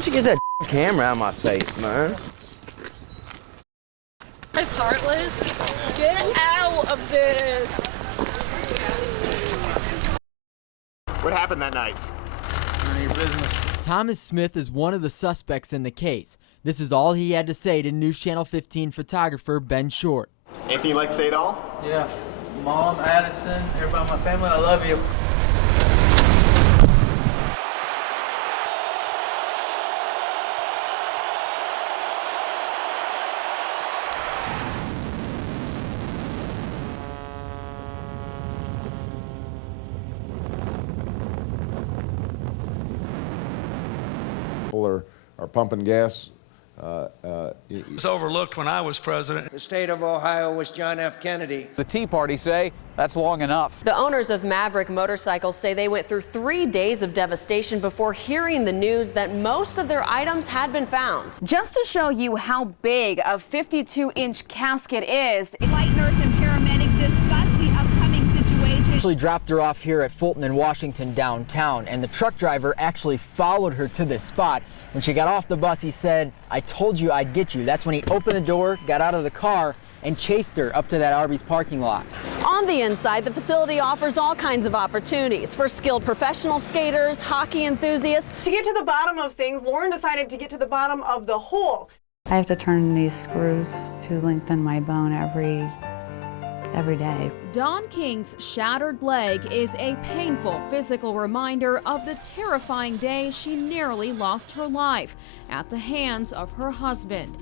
don't you get that camera out of my face, man? It's heartless. Get out of this. What happened that night? None of your business. Thomas Smith is one of the suspects in the case. This is all he had to say to News Channel 15 photographer Ben Short. Anything you'd like to say at all? Yeah. Mom, Addison, everybody in my family, I love you. People are pumping gas. It was overlooked when I was president. The state of Ohio was John F. Kennedy. The Tea Party say that's long enough. The owners of Maverick motorcycles say they went through 3 days of devastation before hearing the news that most of their items had been found. Just to show you how big a 52-inch casket is, flight nurse and paramedics discuss the upcoming situation. Actually dropped her off here at Fulton and Washington downtown, and the truck driver actually followed her to this spot. When she got off the bus, he said, "I told you I'd get you." That's when he opened the door, got out of the car, and chased her up to that Arby's parking lot. On the inside, the facility offers all kinds of opportunities for skilled professional skaters, hockey enthusiasts. To get to the bottom of things, Lauren decided to get to the bottom of the hole. I have to turn these screws to lengthen my bone every day. Dawn King's shattered leg is a painful physical reminder of the terrifying day she nearly lost her life at the hands of her husband.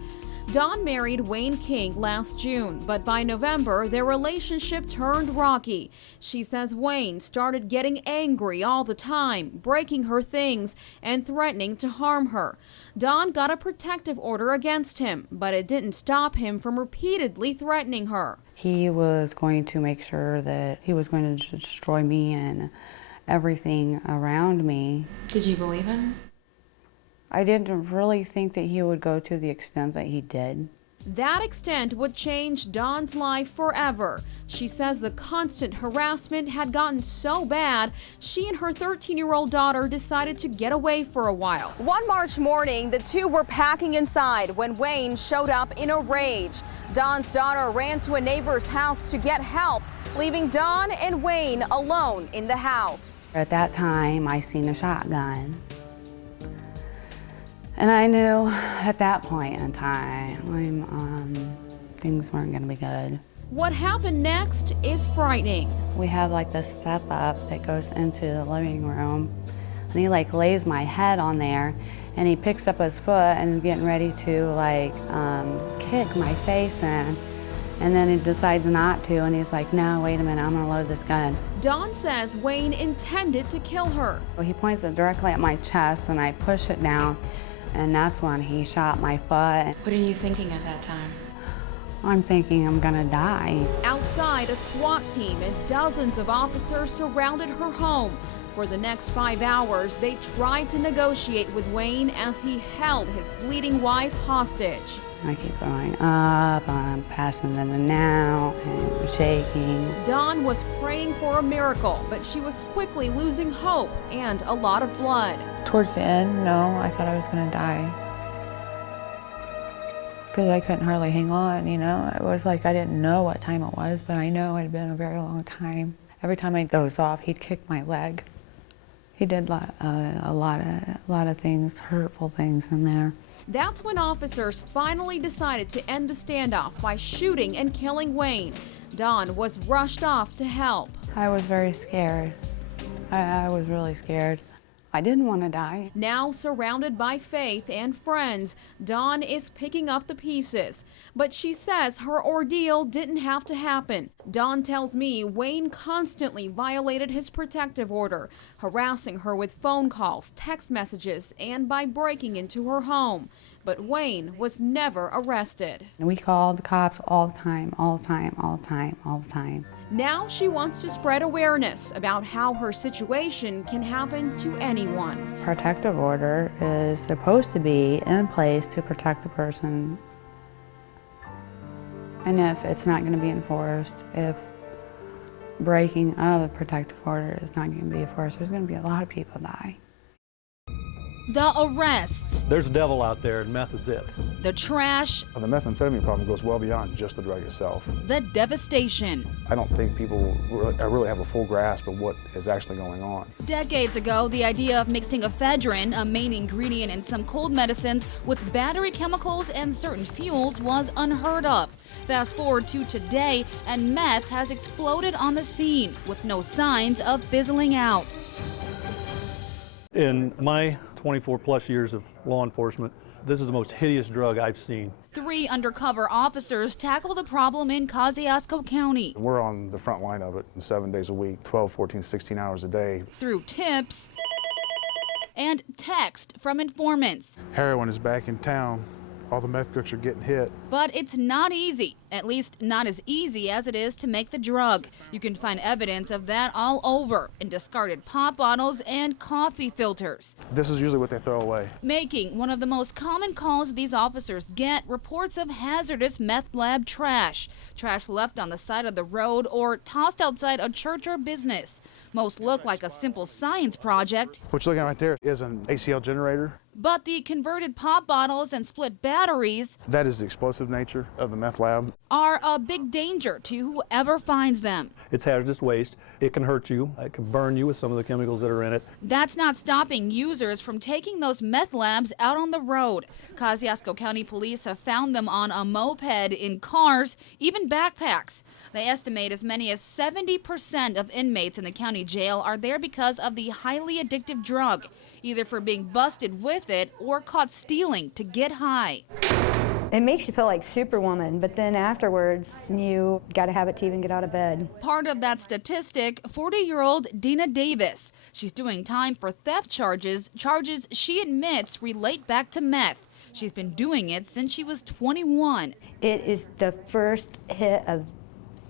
Dawn married Wayne King last June, but by November, their relationship turned rocky. She says Wayne started getting angry all the time, breaking her things and threatening to harm her. Dawn got a protective order against him, but it didn't stop him from repeatedly threatening her. He was going to make sure that he was going to destroy me and everything around me. Did you believe him? I didn't really think that he would go to the extent that he did. That extent would change Dawn's life forever. She says the constant harassment had gotten so bad, she and her 13-year-old daughter decided to get away for a while. One March morning, the two were packing inside when Wayne showed up in a rage. Dawn's daughter ran to a neighbor's house to get help, leaving Dawn and Wayne alone in the house. At that time, I seen a shotgun. And I knew at that point in time, things weren't gonna be good. What happened next is frightening. We have like this step up that goes into the living room, and he like lays my head on there, and he picks up his foot and is getting ready to like kick my face in. And then he decides not to, and he's like, "No, wait a minute, I'm gonna load this gun." Dawn says Wayne intended to kill her. So he points it directly at my chest, and I push it down. And that's when he shot my foot. What are you thinking at that time? I'm thinking I'm gonna die. Outside, a SWAT team and dozens of officers surrounded her home. For the next 5 hours, they tried to negotiate with Wayne as he held his bleeding wife hostage. I keep going up, I'm passing in and out, and shaking. Dawn was praying for a miracle, but she was quickly losing hope and a lot of blood. Towards the end, no, I thought I was gonna die. Because I couldn't hardly hang on, you know? It was like I didn't know what time it was, but I know it had been a very long time. Every time I dozed off, he'd kick my leg. He did a lot of things, hurtful things in there. That's when officers finally decided to end the standoff by shooting and killing Wayne. Dawn was rushed off to help. I was very scared. I was really scared. I didn't want to die. Now surrounded by faith and friends, Dawn is picking up the pieces. But she says her ordeal didn't have to happen. Dawn tells me Wayne constantly violated his protective order, harassing her with phone calls, text messages, and by breaking into her home. But Wayne was never arrested. We called the cops all the time, all the time, all the time, all the time. Now she wants to spread awareness about how her situation can happen to anyone. Protective order is supposed to be in place to protect the person. And if it's not going to be enforced, if breaking of the protective order is not going to be enforced, there's going to be a lot of people die. The arrests. There's a devil out there, and meth is it. The trash. The methamphetamine problem goes well beyond just the drug itself. The devastation. I don't think people really have a full grasp of what is actually going on. Decades ago, the idea of mixing ephedrine, a main ingredient in some cold medicines, with battery chemicals and certain fuels was unheard of. Fast forward to today, and meth has exploded on the scene with no signs of fizzling out. In my 24-plus years of law enforcement, this is the most hideous drug I've seen. 3 undercover officers tackle the problem in Kosciuszko County. We're on the front line of it 7 days a week, 12, 14, 16 hours a day. Through tips and text from informants. Heroin is back in town. All the meth crooks are getting hit. But it's not easy, at least not as easy as it is to make the drug. You can find evidence of that all over, in discarded pop bottles and coffee filters. This is usually what they throw away. Making one of the most common calls these officers get reports of hazardous meth lab trash. Trash left on the side of the road or tossed outside a church or business. Most look like a simple science project. What you're looking at right there is an ACL generator. But the converted pop bottles and split batteries, that is the explosive nature of the meth lab, are a big danger to whoever finds them. It's hazardous waste. It can hurt you. It can burn you with some of the chemicals that are in it. That's not stopping users from taking those meth labs out on the road. Kosciuszko County Police have found them on a moped, in cars, even backpacks. They estimate as many as 70% of inmates in the county jail are there because of the highly addictive drug, either for being busted with it or caught stealing to get high. It makes you feel like Superwoman, but then afterwards, you got to have it to even get out of bed. Part of that statistic, 40-year-old Dina Davis. She's doing time for theft charges she admits relate back to meth. She's been doing it since she was 21. It is the first hit of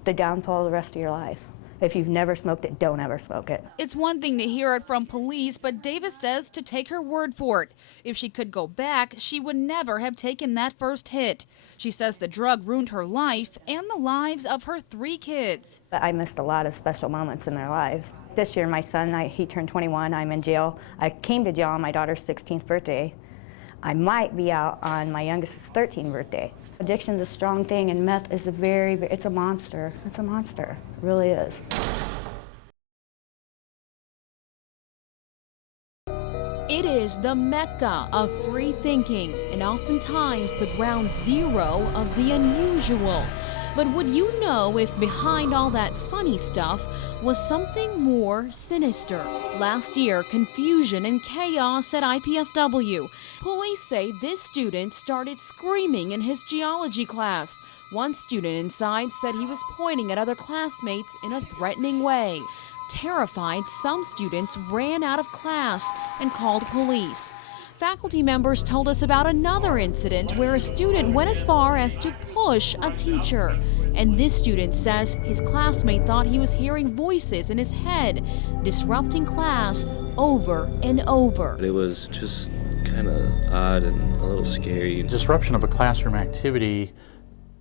the downfall of the rest of your life. If you've never smoked it, don't ever smoke it. It's one thing to hear it from police, but Davis says to take her word for it. If she could go back, she would never have taken that first hit. She says the drug ruined her life and the lives of her 3 kids. I missed a lot of special moments in their lives. This year, my son, he turned 21. I'm in jail. I came to jail on my daughter's 16th birthday. I might be out on my youngest's 13th birthday. Addiction's a strong thing, and meth is it's a monster. It's a monster. It really is. It is the mecca of free thinking, and oftentimes the ground zero of the unusual. But would you know if behind all that funny stuff was something more sinister? Last year, confusion and chaos at IPFW. Police say this student started screaming in his geology class. One student inside said he was pointing at other classmates in a threatening way. Terrified, some students ran out of class and called police. Faculty members told us about another incident where a student went as far as to push a teacher. And this student says his classmate thought he was hearing voices in his head, disrupting class over and over. It was just kind of odd and a little scary. Disruption of a classroom activity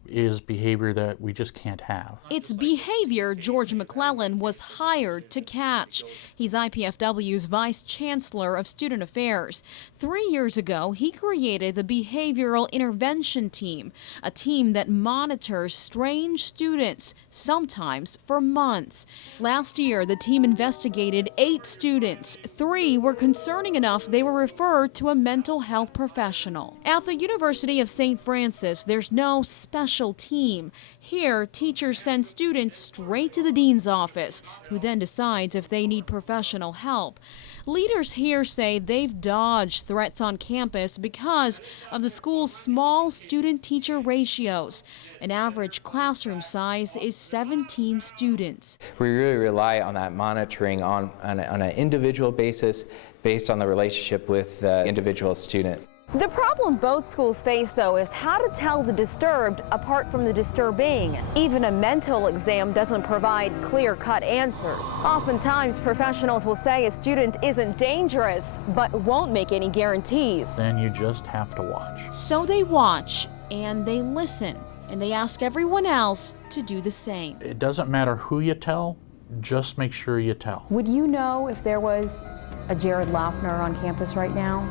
is behavior that we just can't have. It's behavior George McClellan was hired to catch. He's IPFW's Vice Chancellor of Student Affairs. 3 years ago, he created the Behavioral Intervention Team, a team that monitors strange students, sometimes for months. Last year, the team investigated 8 students. 3 were concerning enough they were referred to a mental health professional. At the University of St. Francis, there's no special team. Here, teachers send students straight to the dean's office, who then decides if they need professional help. Leaders here say they've dodged threats on campus because of the school's small student-teacher ratios. An average classroom size is 17 students. We really rely on that monitoring on an individual basis based on the relationship with the individual student. The problem both schools face, though, is how to tell the disturbed apart from the disturbing. Even a mental exam doesn't provide clear-cut answers. Oftentimes, professionals will say a student isn't dangerous, but won't make any guarantees. Then you just have to watch. So they watch, and they listen, and they ask everyone else to do the same. It doesn't matter who you tell, just make sure you tell. Would you know if there was a Jared Laffner on campus right now?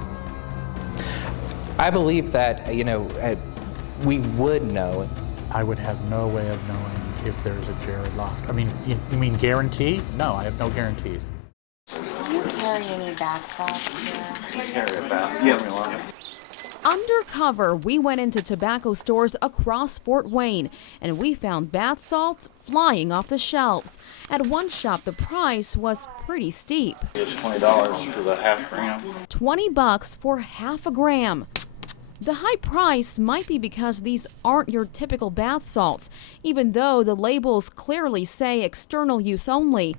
I believe that, we would know. I would have no way of knowing if there's a Jared lost. I mean, you mean guarantee? No, I have no guarantees. Do you carry any bath salts here? I carry a bath. Yeah, we want it. Undercover, we went into tobacco stores across Fort Wayne, and we found bath salts flying off the shelves. At one shop, the price was pretty steep. It's $20 for the half gram. $20 for half a gram. The high price might be because these aren't your typical bath salts, even though the labels clearly say external use only.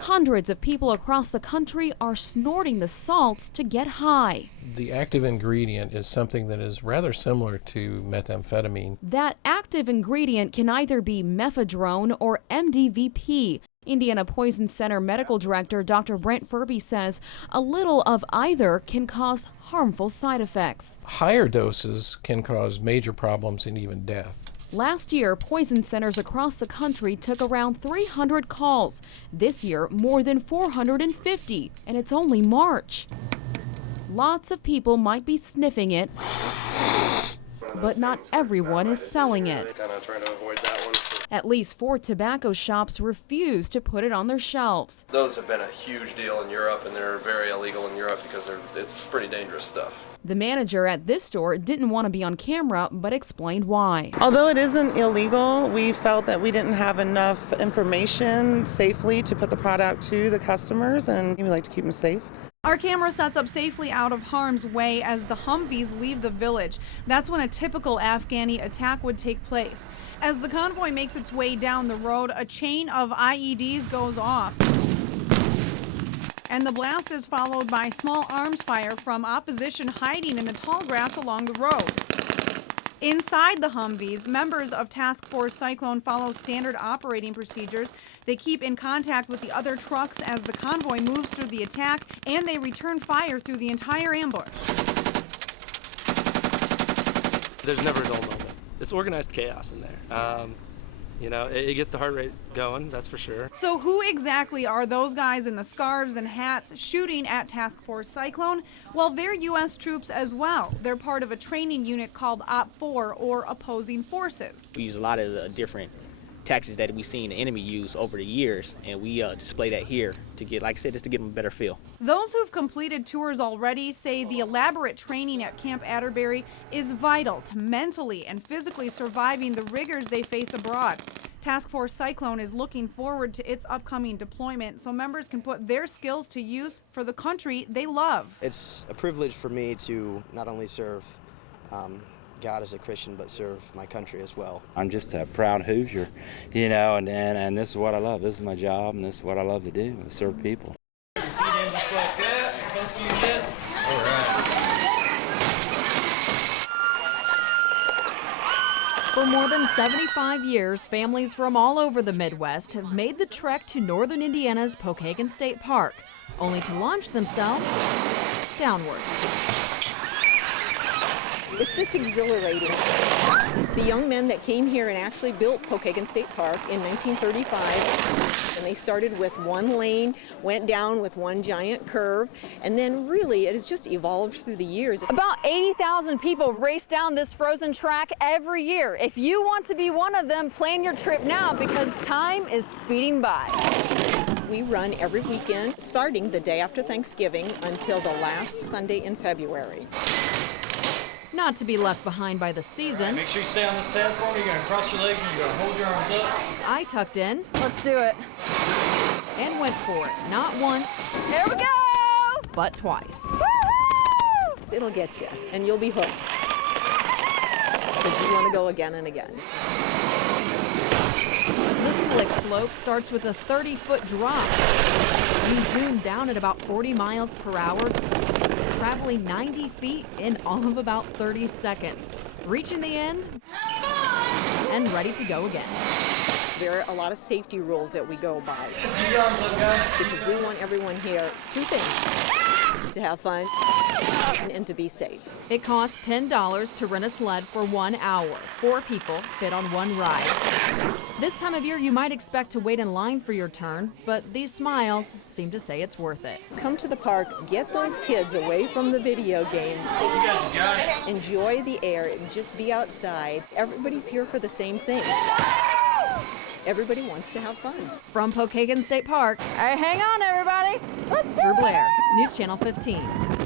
Hundreds of people across the country are snorting the salts to get high. The active ingredient is something that is rather similar to methamphetamine. That active ingredient can either be mephedrone or MDVP. Indiana Poison Center Medical Director Dr. Brent Furby says a little of either can cause harmful side effects. Higher doses can cause major problems and even death. Last year, poison centers across the country took around 300 calls. This year, more than 450, and it's only March. Lots of people might be sniffing it, but not everyone is selling it. At least 4 tobacco shops refuse to put it on their shelves. Those have been a huge deal in Europe, and they're very illegal in Europe because it's pretty dangerous stuff. The manager at this store didn't want to be on camera, but explained why. Although it isn't illegal, we felt that we didn't have enough information safely to put the product to the customers, and we like to keep them safe. Our camera sets up safely out of harm's way as the Humvees leave the village. That's when a typical Afghani attack would take place. As the convoy makes its way down the road, a chain of IEDs goes off. And the blast is followed by small arms fire from opposition hiding in the tall grass along the road. Inside the Humvees, members of Task Force Cyclone follow standard operating procedures. They keep in contact with the other trucks as the convoy moves through the attack, and they return fire through the entire ambush. There's never a dull moment. It's organized chaos in there. It gets the heart rate going, that's for sure. So who exactly are those guys in the scarves and hats shooting at Task Force Cyclone? Well, they're U.S. troops as well. They're part of a training unit called Op 4, or Opposing Forces. We use a lot of different tactics that we've seen the enemy use over the years, and we display that here to get, like I said, just to give them a better feel. Those who've completed tours already say the elaborate training at Camp Atterbury is vital to mentally and physically surviving the rigors they face abroad. Task Force Cyclone is looking forward to its upcoming deployment so members can put their skills to use for the country they love. It's a privilege for me to not only serve God as a Christian, but serve my country as well. I'm just a proud Hoosier, and this is what I love. This is my job, and this is what I love to do, is serve people. For more than 75 years, families from all over the Midwest have made the trek to northern Indiana's Pokagon State Park, only to launch themselves downward. It's just exhilarating. The young men that came here and actually built Pokagon State Park in 1935, and they started with one lane, went down with one giant curve, and then really it has just evolved through the years. About 80,000 people race down this frozen track every year. If you want to be one of them, plan your trip now because time is speeding by. We run every weekend, starting the day after Thanksgiving until the last Sunday in February. Not to be left behind by the season. Make sure you stay on this platform. You're going to cross your legs and you're going to hold your arms up. I tucked in. Let's do it. And went for it. Not once. Here we go! But twice. Woo-hoo! It'll get you, and you'll be hooked. Because you want to go again and again. The slick slope starts with a 30-foot drop. You zoom down at about 40 miles per hour, traveling 90 feet in all of about 30 seconds, reaching the end and ready to go again. There are a lot of safety rules that we go by because we want everyone here, two things, to have fun and to be safe. It costs $10 to rent a sled for 1 hour. 4 people fit on one ride. This time of year, you might expect to wait in line for your turn, but these smiles seem to say it's worth it. Come to the park, get those kids away from the video games. Enjoy the air and just be outside. Everybody's here for the same thing. Everybody wants to have fun. From Pokagon State Park, All right, hang on, everybody. Let's do Drew it. Blair, News Channel 15.